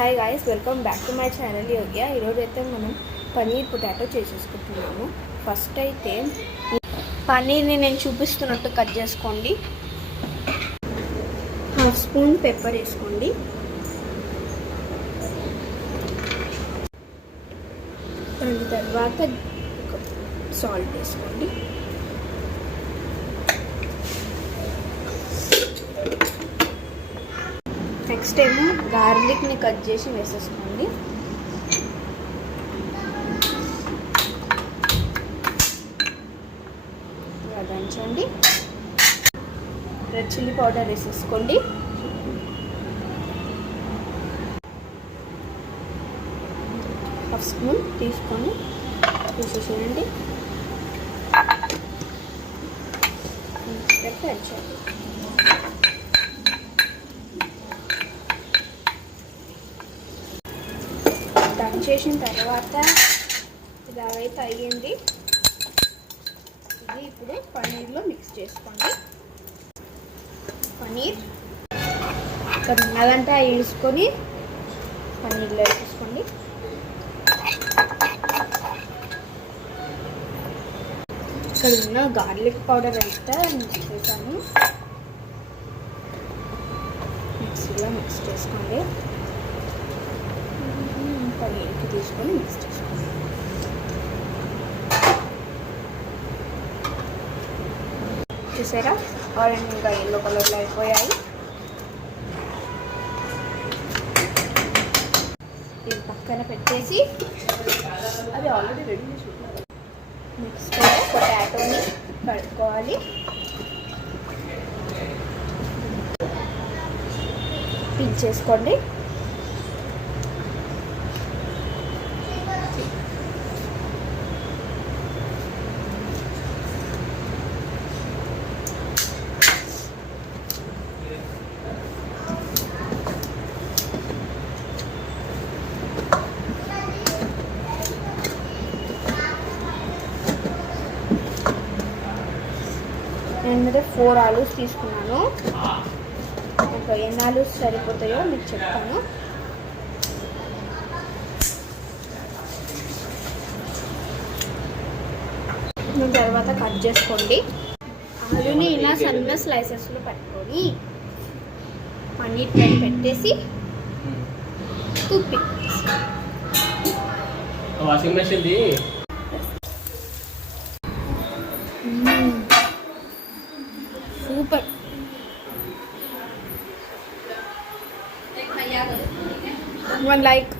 Hi guys, welcome back to my channel Yogya. ఈరోజు అయితే మనం పనీర్ పొటాటో చేసేసుకుంటున్నాము. ఫస్ట్ అయితే పనీర్ని నేను చూపిస్తున్నట్టు కట్ చేసుకోండి. హాఫ్ స్పూన్ పెప్పర్ వేసుకోండి. దాని తర్వాత సాల్ట్ వేసుకోండి. నెక్స్ట్ ఏమో గార్లిక్ని కట్ చేసి వేసేసుకోండి. ఇలా దంచండి. రెడ్ చిల్లీ పౌడర్ వేసేసుకోండి. హాఫ్ స్పూన్ తీసుకొని వేసేసేయండి. దంచండి. చేసిన తర్వాత ఇది అవైతే అయ్యింది. ఇది ఇప్పుడు పన్నీర్లో మిక్స్ చేసుకోండి. పన్నీర్ ఇక్కడ ఉన్నదంతా వేసుకొని పన్నీర్లో వేసేసుకోండి. ఇక్కడ ఉన్న గార్లిక్ పౌడర్ అయితే మిక్స్ చేశాను. మిక్సీలో మిక్స్ చేసుకోండి. పన్నీర్కి తీసుకొని మిక్స్ చేసుకోండి. చూసారా, ఆరెంజ్ ఇంకా ఎల్లో కలర్లో అయిపోయాయి. ఇది పక్కన పెట్టేసి అది ఆల్రెడీ రెడీ చేసి నెక్స్ట్ పొటాటోని కడుక్కోవాలి. పిక్ చేసుకోండి. నేను 4 ఆలూస్ తీసుకున్నాను. ఇంకా ఎన్ని ఆలూస్ సరిపోతాయో మీకు చెప్తాను. తర్వాత కట్ చేసుకోండి. ఆలూని ఇలా సన్న స్లైసెస్లో పట్టుకొని పన్నీర్ పైన పెట్టేసి ఉప్పి washing machine super. One like.